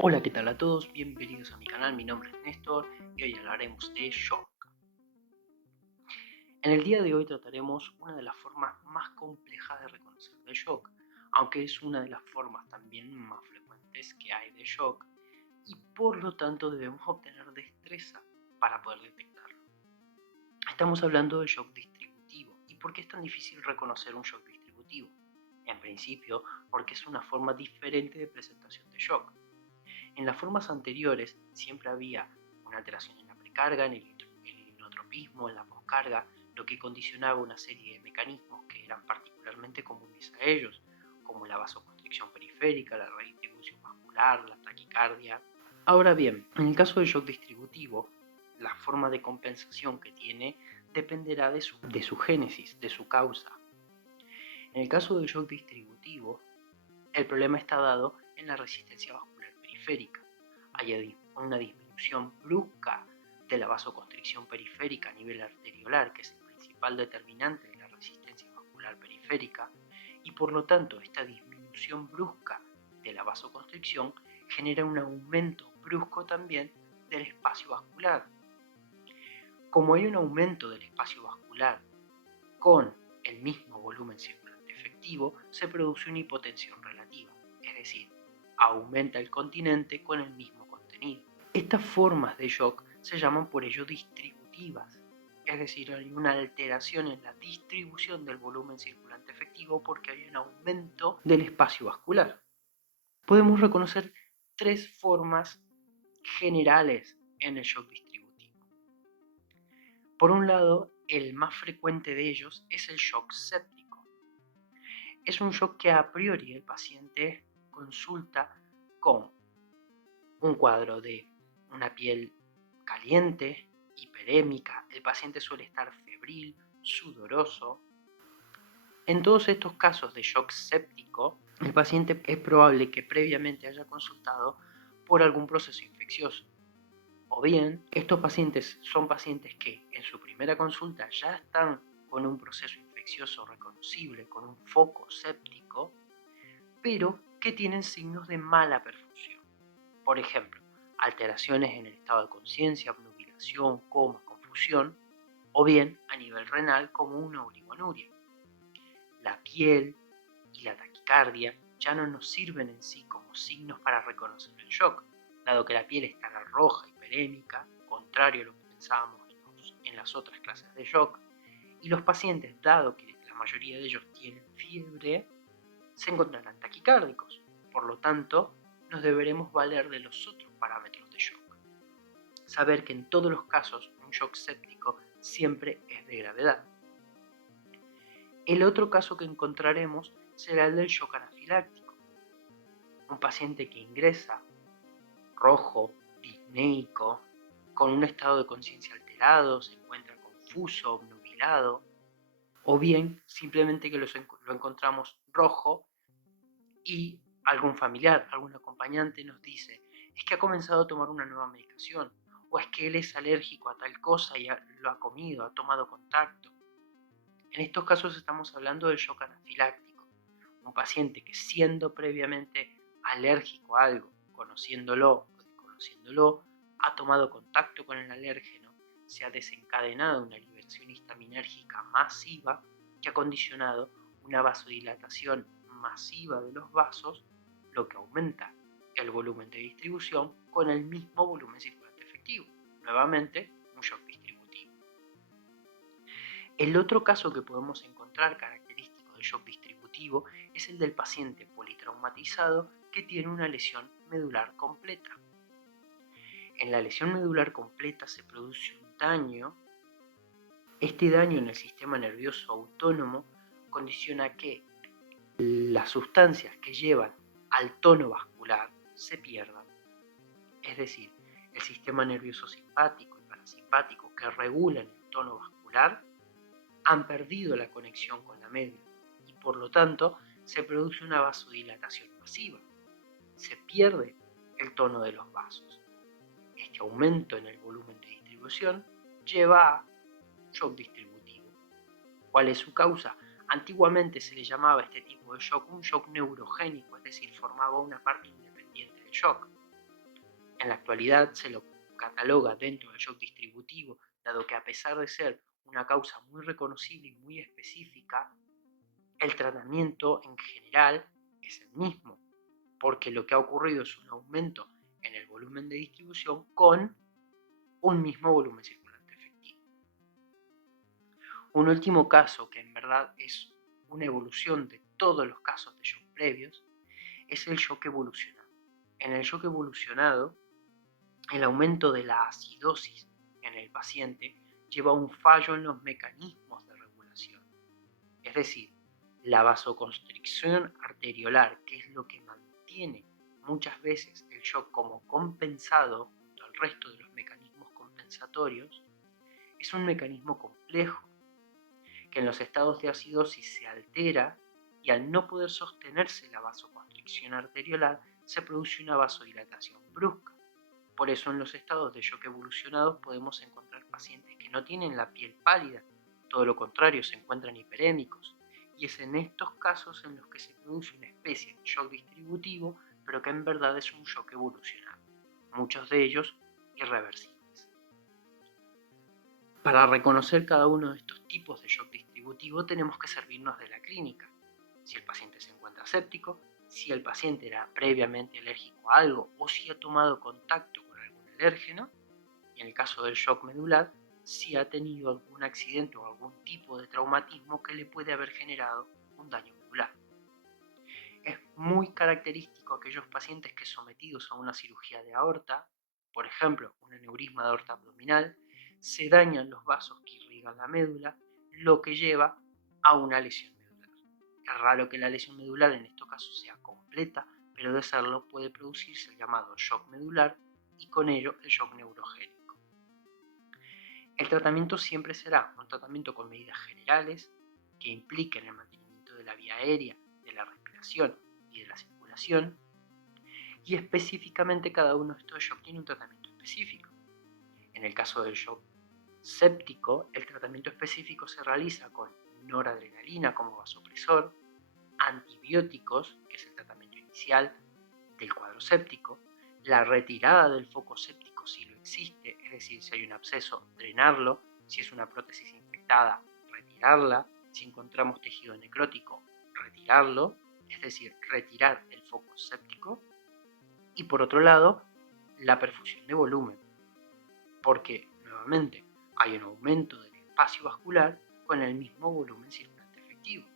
Hola, ¿qué tal a todos? Bienvenidos a mi canal, mi nombre es Néstor y hoy hablaremos de shock. En el día de hoy trataremos una de las formas más complejas de reconocer el shock, aunque es una de las formas también más frecuentes que hay de shock y por lo tanto debemos obtener destreza para poder detectarlo. Estamos hablando de shock distributivo. ¿Y por qué es tan difícil reconocer un shock distributivo? En principio, porque es una forma diferente de presentación de shock. En las formas anteriores siempre había una alteración en la precarga, en el inotropismo, en la poscarga, lo que condicionaba una serie de mecanismos que eran particularmente comunes a ellos, como la vasoconstricción periférica, la redistribución vascular, la taquicardia. Ahora bien, en el caso del shock distributivo, la forma de compensación que tiene dependerá de su génesis, de su causa. En el caso del shock distributivo, el problema está dado en la resistencia vascular periférica. Hay una disminución brusca de la vasoconstricción periférica a nivel arteriolar, que es el principal determinante de la resistencia vascular periférica, y por lo tanto esta disminución brusca de la vasoconstricción genera un aumento brusco también del espacio vascular. Como hay un aumento del espacio vascular con el mismo volumen circulante efectivo, se produce una hipotensión relativa, es decir, aumenta el continente con el mismo contenido. Estas formas de shock se llaman por ello distributivas, es decir, hay una alteración en la distribución del volumen circulante efectivo porque hay un aumento del espacio vascular. Podemos reconocer tres formas generales en el shock distributivo. Por un lado, el más frecuente de ellos es el shock séptico. Es un shock que a priori el paciente consulta con un cuadro de una piel caliente, hiperémica, el paciente suele estar febril, sudoroso. En todos estos casos de shock séptico, el paciente es probable que previamente haya consultado por algún proceso infeccioso. O bien, estos pacientes son pacientes que en su primera consulta ya están con un proceso infeccioso reconocible, con un foco séptico, pero que tienen signos de mala perfusión. Por ejemplo, alteraciones en el estado de conciencia, obnubilación, coma, confusión, o bien a nivel renal como una oligonuria. La piel y la taquicardia ya no nos sirven en sí como signos para reconocer el shock, dado que la piel estará roja, hiperémica, contrario a lo que pensábamos en las otras clases de shock, y los pacientes, dado que la mayoría de ellos tienen fiebre, se encontrarán taquicárdicos. Por lo tanto, nos deberemos valer de los otros parámetros de shock. Saber que en todos los casos un shock séptico siempre es de gravedad. El otro caso que encontraremos será el del shock anafiláctico. Un paciente que ingresa rojo, disneico, con un estado de conciencia alterado, se encuentra confuso, obnubilado, o bien simplemente que lo encontramos rojo y algún familiar, algún acompañante nos dice, es que ha comenzado a tomar una nueva medicación, o es que él es alérgico a tal cosa y lo ha comido, ha tomado contacto. En estos casos estamos hablando del shock anafiláctico, un paciente que siendo previamente alérgico a algo, conociéndolo o desconociéndolo, ha tomado contacto con el alérgeno, se ha desencadenado una liberación histaminérgica masiva que ha condicionado una vasodilatación masiva de los vasos, lo que aumenta el volumen de distribución con el mismo volumen circulante efectivo. Nuevamente, un shock distributivo. El otro caso que podemos encontrar característico del shock distributivo es el del paciente politraumatizado que tiene una lesión medular completa. En la lesión medular completa se produce un daño. Este daño en el sistema nervioso autónomo condiciona que las sustancias que llevan al tono vascular se pierdan. Es decir, el sistema nervioso simpático y parasimpático que regulan el tono vascular han perdido la conexión con la médula y por lo tanto se produce una vasodilatación masiva. Se pierde el tono de los vasos. Este aumento en el volumen de distribución lleva a shock distributivo. ¿Cuál es su causa? Antiguamente se le llamaba a este tipo de shock un shock neurogénico, es decir, formaba una parte independiente del shock. En la actualidad se lo cataloga dentro del shock distributivo, dado que a pesar de ser una causa muy reconocible y muy específica, el tratamiento en general es el mismo, porque lo que ha ocurrido es un aumento en el volumen de distribución con un mismo volumen circulante efectivo. Un último caso, que en verdad es una evolución de todos los casos de shock previos, es el shock evolucionado. En el shock evolucionado, el aumento de la acidosis en el paciente lleva a un fallo en los mecanismos de regulación. Es decir, la vasoconstricción arteriolar, que es lo que mantiene muchas veces el shock como compensado junto al resto de los mecanismos compensatorios, es un mecanismo complejo que en los estados de acidosis se altera y al no poder sostenerse la vasoconstricción arteriolar se produce una vasodilatación brusca. Por eso en los estados de shock evolucionados podemos encontrar pacientes que no tienen la piel pálida, todo lo contrario, se encuentran hiperémicos, y es en estos casos en los que se produce una especie de shock distributivo, pero que en verdad es un shock evolucionado, muchos de ellos irreversibles. Para reconocer cada uno de estos tipos de shock distributivo tenemos que servirnos de la clínica. Si el paciente se encuentra séptico, si el paciente era previamente alérgico a algo o si ha tomado contacto con algún alérgeno, y en el caso del shock medular, si ha tenido algún accidente o algún tipo de traumatismo que le puede haber generado un daño medular. Es muy característico aquellos pacientes que sometidos a una cirugía de aorta, por ejemplo, un aneurisma de aorta abdominal, se dañan los vasos que irrigan la médula, lo que lleva a una lesión medular. Es raro que la lesión medular en estos casos sea completa, pero de serlo puede producirse el llamado shock medular y con ello el shock neurogénico. El tratamiento siempre será un tratamiento con medidas generales que impliquen el mantenimiento de la vía aérea, de la respiración y de la circulación, y específicamente cada uno de estos shocks tiene un tratamiento específico. En el caso del shock séptico, el tratamiento específico se realiza con noradrenalina como vasopresor, antibióticos, que es el tratamiento inicial del cuadro séptico, la retirada del foco séptico si lo existe, es decir, si hay un absceso, drenarlo, si es una prótesis infectada, retirarla, si encontramos tejido necrótico, retirarlo, es decir, retirar el foco séptico, y por otro lado, la perfusión de volumen, porque nuevamente hay un aumento del espacio vascular con el mismo volumen circulante efectivo.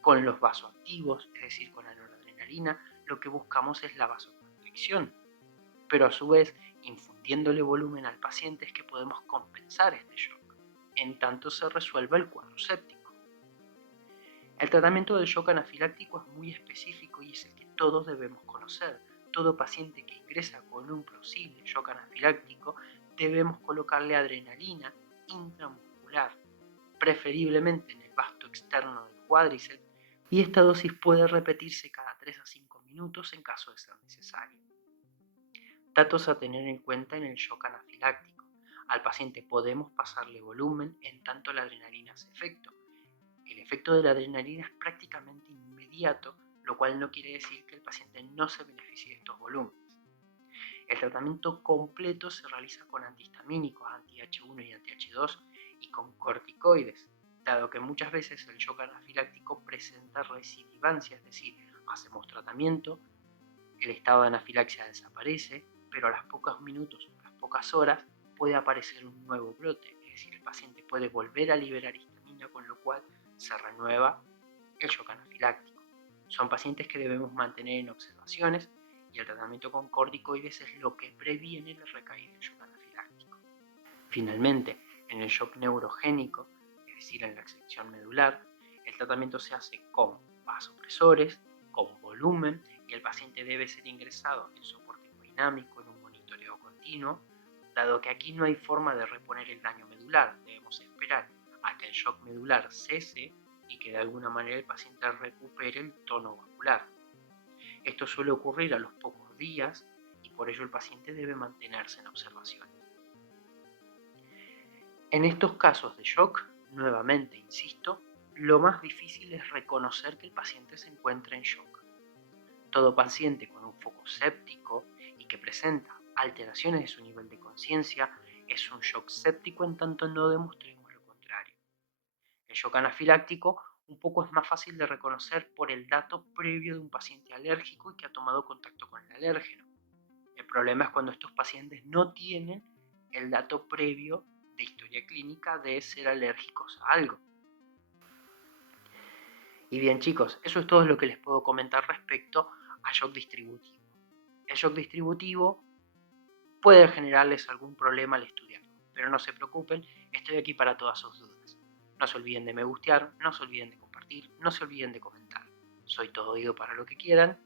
Con los vasoactivos, es decir, con la noradrenalina, lo que buscamos es la vasoconstricción, pero a su vez, infundiéndole volumen al paciente es que podemos compensar este shock, en tanto se resuelva el cuadro séptico. El tratamiento del shock anafiláctico es muy específico y es el que todos debemos conocer. Todo paciente que ingresa con un posible shock anafiláctico debemos colocarle adrenalina intramuscular, preferiblemente en el vasto externo del cuádriceps, y esta dosis puede repetirse cada 3 a 5 minutos en caso de ser necesario. Datos a tener en cuenta en el shock anafiláctico. Al paciente podemos pasarle volumen en tanto la adrenalina hace efecto. El efecto de la adrenalina es prácticamente inmediato, lo cual no quiere decir que el paciente no se beneficie de estos volúmenes. El tratamiento completo se realiza con antihistamínicos, anti-H1 y anti-H2 y con corticoides, dado que muchas veces el shock anafiláctico presenta recidivancia, es decir, hacemos tratamiento, el estado de anafilaxia desaparece, pero a los pocos minutos o a las pocas horas puede aparecer un nuevo brote, es decir, el paciente puede volver a liberar histamina, con lo cual se renueva el shock anafiláctico. Son pacientes que debemos mantener en observaciones y el tratamiento con corticoides es lo que previene la recaída del shock anafiláctico. Finalmente, en el shock neurogénico, es decir, en la excepción medular, el tratamiento se hace con vasopresores, con volumen, y el paciente debe ser ingresado en soporte hemodinámico en un monitoreo continuo, dado que aquí no hay forma de reponer el daño medular. Debemos esperar a que el shock medular cese y que de alguna manera el paciente recupere el tono vascular. Esto suele ocurrir a los pocos días y por ello el paciente debe mantenerse en observaciones. En estos casos de shock, nuevamente insisto, lo más difícil es reconocer que el paciente se encuentra en shock. Todo paciente con un foco séptico y que presenta alteraciones de su nivel de conciencia es un shock séptico en tanto no demostremos lo contrario. El shock anafiláctico un poco es más fácil de reconocer por el dato previo de un paciente alérgico y que ha tomado contacto con el alérgeno. El problema es cuando estos pacientes no tienen el dato previo de historia clínica de ser alérgicos a algo. Y bien chicos, eso es todo lo que les puedo comentar respecto a shock distributivo. El shock distributivo puede generarles algún problema al estudiarlo, pero no se preocupen, estoy aquí para todas sus dudas. No se olviden de me gustear, no se olviden de compartir, no se olviden de comentar. Soy todo oído para lo que quieran